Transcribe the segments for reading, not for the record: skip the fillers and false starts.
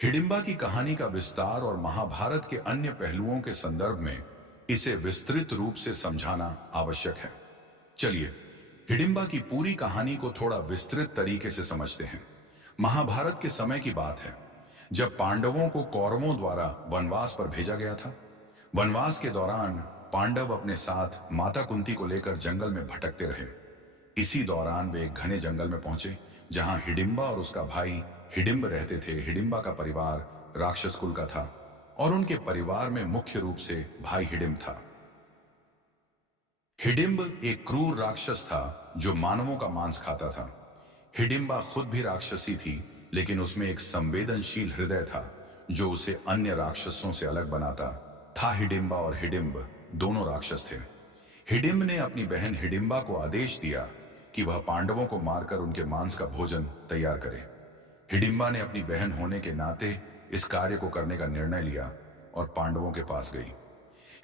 हिडिंबा की कहानी का विस्तार और महाभारत के अन्य पहलुओं के संदर्भ में इसे विस्तृत रूप से समझाना आवश्यक है। चलिए हिडिंबा की पूरी कहानी को थोड़ा विस्तृत तरीके से समझते हैं। महाभारत के समय की बात है, जब पांडवों को कौरवों द्वारा वनवास पर भेजा गया था। वनवास के दौरान पांडव अपने साथ माता कुंती को लेकर जंगल में भटकते रहे। इसी दौरान वे एक घने जंगल में पहुंचे, जहां हिडिंबा और उसका भाई हिडिंब रहते थे। हिडिंबा का परिवार राक्षस कुल का था और उनके परिवार में मुख्य रूप से भाई हिडिंब था। हिडिंब एक क्रूर राक्षस था जो मानवों का मांस खाता था। हिडिंबा खुद भी राक्षसी थी, लेकिन उसमें एक संवेदनशील हृदय था जो उसे अन्य राक्षसों से अलग बनाता था। हिडिंबा और हिडिंब दोनों राक्षस थे। हिडिंब ने अपनी बहन हिडिंबा को आदेश दिया कि वह पांडवों को मारकर उनके मांस का भोजन तैयार करे। हिडिंबा ने अपनी बहन होने के नाते इस कार्य को करने का निर्णय लिया और पांडवों के पास गई।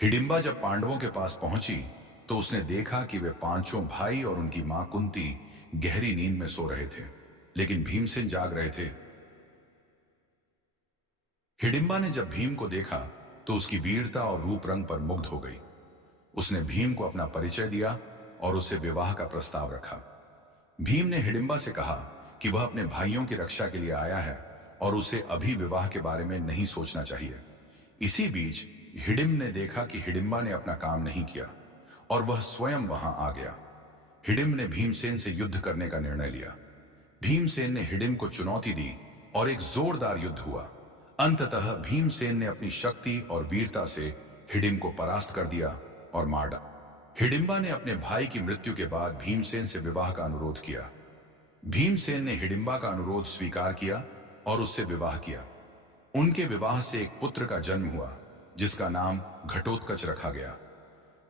हिडिंबा जब पांडवों के पास पहुंची तो उसने देखा कि वे पांचों भाई और उनकी मां कुंती गहरी नींद में सो रहे थे, लेकिन भीमसेन जाग रहे थे। हिडिंबा ने जब भीम को देखा तो उसकी वीरता और रूप रंग पर मुग्ध हो गई। उसने भीम को अपना परिचय दिया और उसे विवाह का प्रस्ताव रखा। भीम ने हिडिंबा से कहा कि वह अपने भाइयों की रक्षा के लिए आया है और उसे अभी विवाह के बारे में नहीं सोचना चाहिए। इसी बीच हिडिंब ने देखा कि हिडिंबा ने अपना काम नहीं किया और वह स्वयं वहां आ गया। हिडिंब ने भीमसेन से युद्ध करने का निर्णय लिया। भीमसेन ने हिडिंब को चुनौती दी और एक जोरदार युद्ध हुआ। अंततः भीमसेन ने अपनी शक्ति और वीरता से हिडिंब को परास्त कर दिया और मार डाला। हिडिंबा ने अपने भाई की मृत्यु के बाद भीमसेन से विवाह का अनुरोध किया। भीमसेन ने हिडिंबा का अनुरोध स्वीकार किया और उससे विवाह किया। उनके विवाह से एक पुत्र का जन्म हुआ जिसका नाम घटोत्कच रखा गया।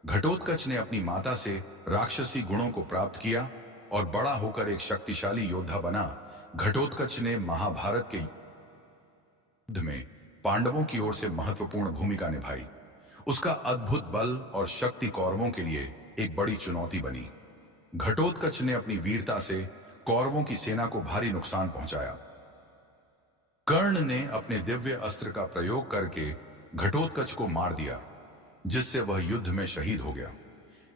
घटोत्कच ने अपनी माता से राक्षसी गुणों को प्राप्त किया और बड़ा होकर एक शक्तिशाली योद्धा बना। घटोत्कच ने महाभारत के युद्ध में पांडवों की ओर से महत्वपूर्ण भूमिका निभाई। उसका अद्भुत बल और शक्ति कौरवों के लिए एक बड़ी चुनौती बनी। घटोत्कच ने अपनी वीरता से कौरवों की सेना को भारी नुकसान पहुंचाया। कर्ण ने अपने दिव्य अस्त्र का प्रयोग करके घटोत्कच को मार दिया, जिससे वह युद्ध में शहीद हो गया।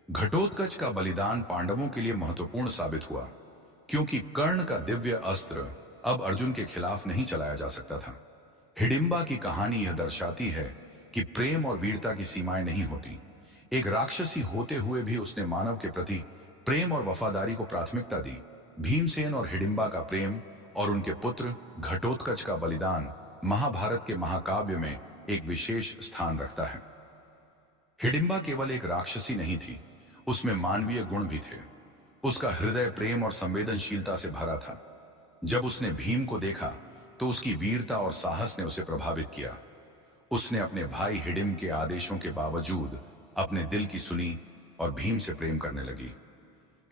घटोत्कच का बलिदान पांडवों के लिए महत्वपूर्ण साबित हुआ, क्योंकि कर्ण का दिव्य अस्त्र अब अर्जुन के खिलाफ नहीं चलाया जा सकता था। हिडिंबा की कहानी यह दर्शाती है कि प्रेम और वीरता की सीमाएं नहीं होती। एक राक्षसी होते हुए भी उसने मानव के प्रति प्रेम और वफादारी को प्राथमिकता दी। भीमसेन और हिडिंबा का प्रेम और उनके पुत्र घटोत्कच का बलिदान महाभारत के महाकाव्य में एक विशेष स्थान रखता है। हिडिंबा केवल एक राक्षसी नहीं थी, उसमें मानवीय गुण भी थे। उसका हृदय प्रेम और संवेदनशीलता से भरा था। जब उसने भीम को देखा तो उसकी वीरता और साहस ने उसे प्रभावित किया। उसने अपने भाई हिडिंब के आदेशों के बावजूद अपने दिल की सुनी और भीम से प्रेम करने लगी।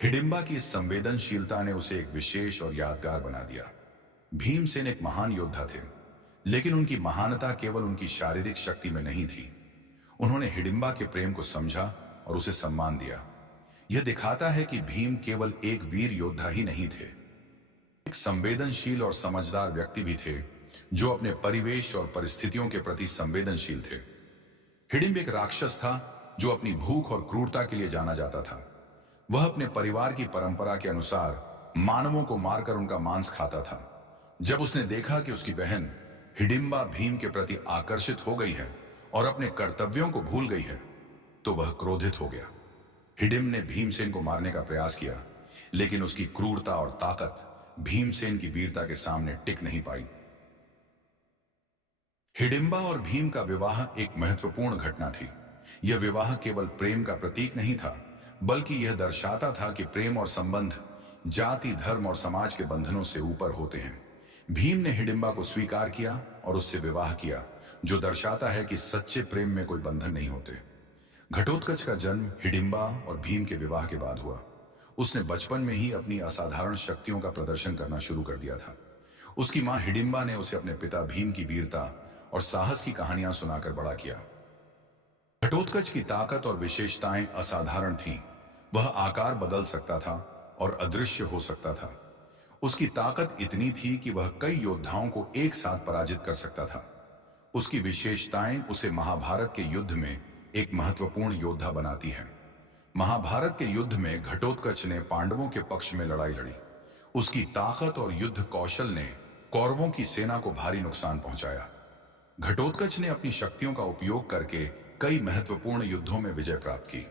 हिडिंबा की इस संवेदनशीलता ने उसे एक विशेष और यादगार बना दिया। भीमसेन एक महान योद्धा थे, लेकिन उनकी महानता केवल उनकी शारीरिक शक्ति में नहीं थी। उन्होंने हिडिंबा के प्रेम को समझा और उसे सम्मान दिया। यह दिखाता है कि भीम केवल एक वीर योद्धा ही नहीं थे, एक संवेदनशील और समझदार व्यक्ति भी थे जो अपने परिवेश और परिस्थितियों के प्रति संवेदनशील थे। हिडिंब एक राक्षस था जो अपनी भूख और क्रूरता के लिए जाना जाता था। वह अपने परिवार की परंपरा के अनुसार मानवों को मारकर उनका मांस खाता था। जब उसने देखा कि उसकी बहन हिडिंबा भीम के प्रति आकर्षित हो गई है और अपने कर्तव्यों को भूल गई है, तो वह क्रोधित हो गया। हिडिंब ने भीमसेन को मारने का प्रयास किया, लेकिन उसकी क्रूरता और ताकत भीमसेन की वीरता के सामने टिक नहीं पाई। हिडिंबा और भीम का विवाह एक महत्वपूर्ण घटना थी। यह विवाह केवल प्रेम का प्रतीक नहीं था, बल्कि यह दर्शाता था कि प्रेम और संबंध जाति, धर्म और समाज के बंधनों से ऊपर होते हैं। भीम ने हिडिंबा को स्वीकार किया और उससे विवाह किया, जो दर्शाता है कि सच्चे प्रेम में कोई बंधन नहीं होते। घटोत्कच का जन्म हिडिंबा और भीम के विवाह के बाद हुआ। उसने बचपन में ही अपनी असाधारण शक्तियों का प्रदर्शन करना शुरू कर दिया था। उसकी मां हिडिंबा ने उसे अपने पिता भीम की वीरता और साहस की कहानियां सुनाकर बड़ा किया। घटोत्कच की ताकत और विशेषताएं असाधारण थीं। वह आकार बदल सकता था और अदृश्य हो सकता था। उसकी ताकत इतनी थी कि वह कई योद्धाओं को एक साथ पराजित कर सकता था। उसकी विशेषताएं उसे महाभारत के युद्ध में एक महत्वपूर्ण योद्धा बनाती हैं। महाभारत के युद्ध में घटोत्कच ने पांडवों के पक्ष में लड़ाई लड़ी। उसकी ताकत और युद्ध कौशल ने कौरवों की सेना को भारी नुकसान पहुंचाया। घटोत्कच ने अपनी शक्तियों का उपयोग करके कई महत्वपूर्ण युद्धों में विजय प्राप्त की।